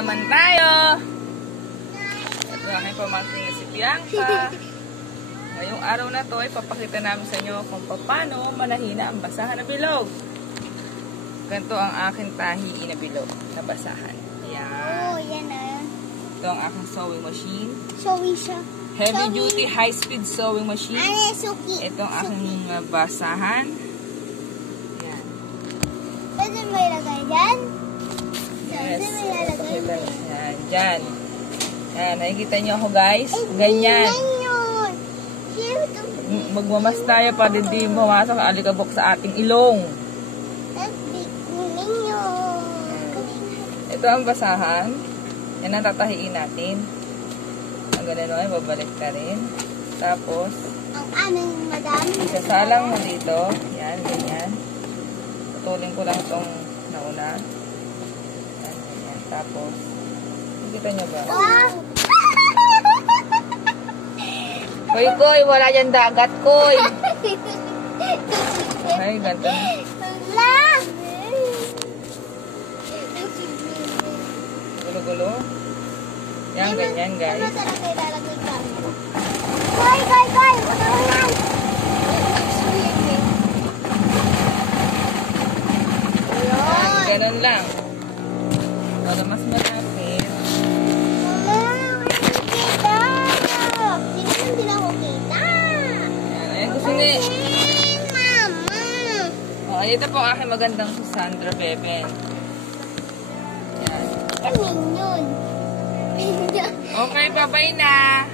naman tayo. Ito ang aking pamangkin si Bianca. Ngayong araw na to ay papakita namin sa inyo kung paano manahina ang basahan na bilog. Ganito ang aking tahi na bilog na basahan. Ayan. Oh, yan na. Ito ang aking sewing machine. Sewing siya. Heavy duty high speed sewing machine. Ano, suki. Ito ang aking basahan. Ayan. Pwede mo ilagay dyan? Yes. Pwede mo ilalagay mo. Ayan, dyan. Ayan, nakikita nyo ako guys. Ganyan. Ganyan. Magmamas tayo para hindi pumasok ang alikabok sa ating ilong. Ito ang basahan. Yan ang tatahiin natin. Ang ganun ay babalik ka rin. Tapos, ang aming madami. isasalang mo dito. Yan, ganyan. Putulin ko lang itong nauna. Yan, ganyan. Tapos, nakikita nyo ba? Wow! Koy, koy, wala dyan dagat, koy. Ay, ganito. Lang! Gulo-gulo. Yan, ganyan, guys. Ano talaga ilalagay camera? Koy! Wala mo yan! Yan, ganun lang. Para mas malapit. Hindi na ako kita. Yan, ayan, gusto ni... Mama! Oh, ito po ang aking magandang Sandra Beben. Yan. Minion. Okay, bye-bye na.